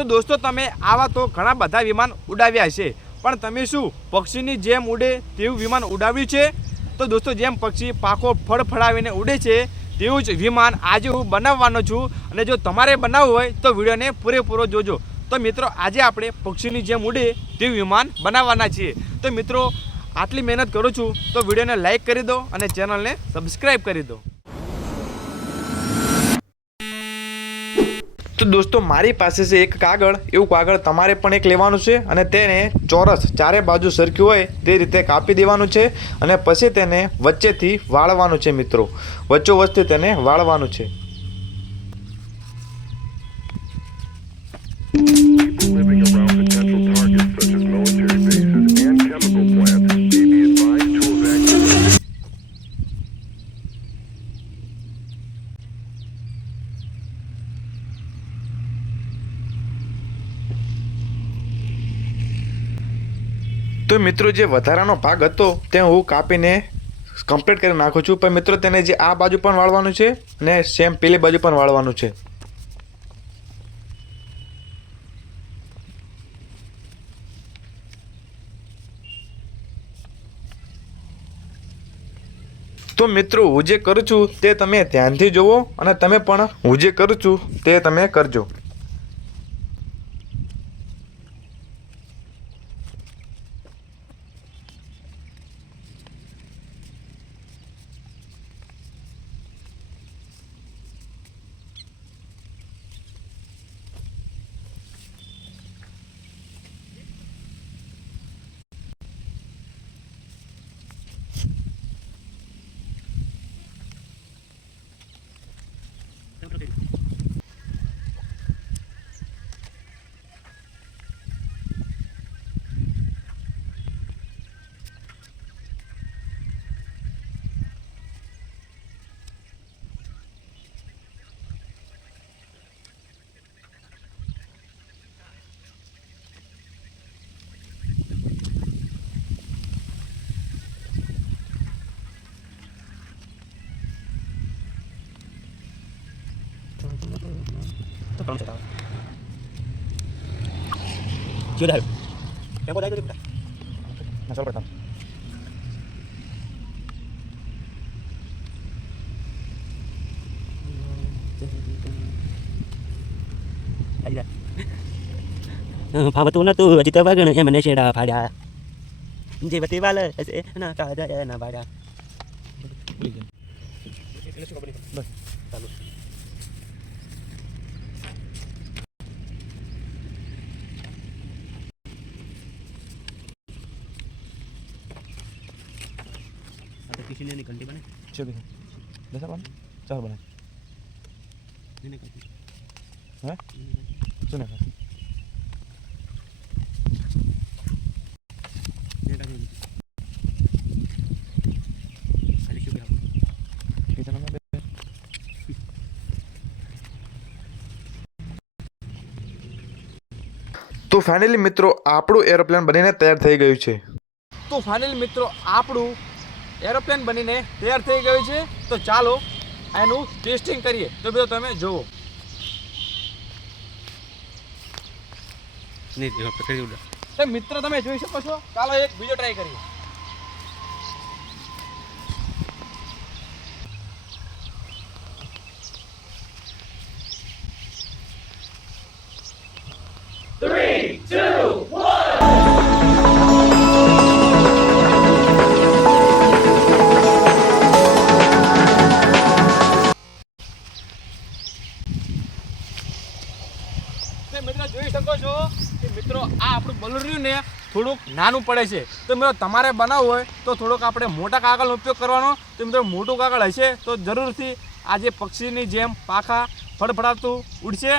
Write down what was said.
તો દોસ્તો તમે આવા તો ઘણા બધા વિમાન ઉડાવ્યા છે પણ તમે શું, પક્ષીની જેમ ઉડે તેવું વિમાન ઉડાવ્યું છે? તો દોસ્તો જેમ પક્ષી પાખો ફળફળાવીને ઉડે છે, તેવું જ વિમાન આજે હું બનાવવાનો છું. અને જો તમારે બનાવવું હોય તો વિડીયોને પૂરેપૂરો જોજો. તો મિત્રો, આજે આપણે પક્ષીની જેમ ઉડે તેવું વિમાન બનાવવાના છીએ. તો મિત્રો, આટલી મહેનત કરું છું. તો વિડીયોને લાઈક કરી દો અને ચેનલને સબસ્ક્રાઈબ કરી દો. દોસ્તો, મારી પાસે છે એક કાગળ. એવું કાગળ તમારે પણ એક લેવાનું છે અને તેને ચોરસ ચારે બાજુ સરખી હોય તે રીતે કાપી દેવાનું છે અને પછી તેને વચ્ચેથી વાળવાનું છે મિત્રો. વચ્ચો વચ્ચે તેને વાળવાનું છે. તો મિત્રો જે વધારાનો ભાગ હતો, તે હું કાપીને કમ્પ્લીટ કરી નાખું છું. પણ મિત્રો તેને જે આ બાજુ પણ વાળવાનું છે અને સેમ પેલી બાજુ પણ વાળવાનું છે. તો મિત્રો હું જે કરું છું, તે તમે ધ્યાનથી જુઓ અને તમે પણ હું જે કરું છું, તે તમે કરજો. Ito parang sa tahu Sudah. Yang bodoh itu sudah. Masalah pertama. Aida. Papa na tu, apa bagai yang mana sih dah pada. Jadi betul balas, asyik nak kada ya nak pada. Bus. किसी ने निकलती बने Coba bikin. Dasar mana? Cara mana? नहीं निकलती Hah? Sudah kan? ये का नहीं अरे क्यों Kita nama be. તો ફાઇનલી મિત્રો આપણું એરોપ્લેન બનીને તૈયાર થઈ ગયું છે તો ફાઇનલી મિત્રો આપણું એરોપ્લેન બનીને તૈયાર થઈ ગયું છે. તો ચાલો એનું ટેસ્ટિંગ કરીએ. તો બધો તમે જુઓ. નહીં મિત્ર તમે જોઈ શકો છો? ચાલો એક બીજો ટ્રાય કરીએ. મિત્રો જોઈ શકો છો કે મિત્રો આ આપણું બલૂન રહ્યું ને થોડુંક નાનું પડે છે. તો મિત્રો તમારે બનાવવું હોય તો થોડોક આપણે મોટા કાગળનો ઉપયોગ કરવાનો. તો મિત્રો મોટું કાગળ હશે તો જરૂરથી આજે પક્ષીની જેમ પાખા ફડફડાતું ઉડશે.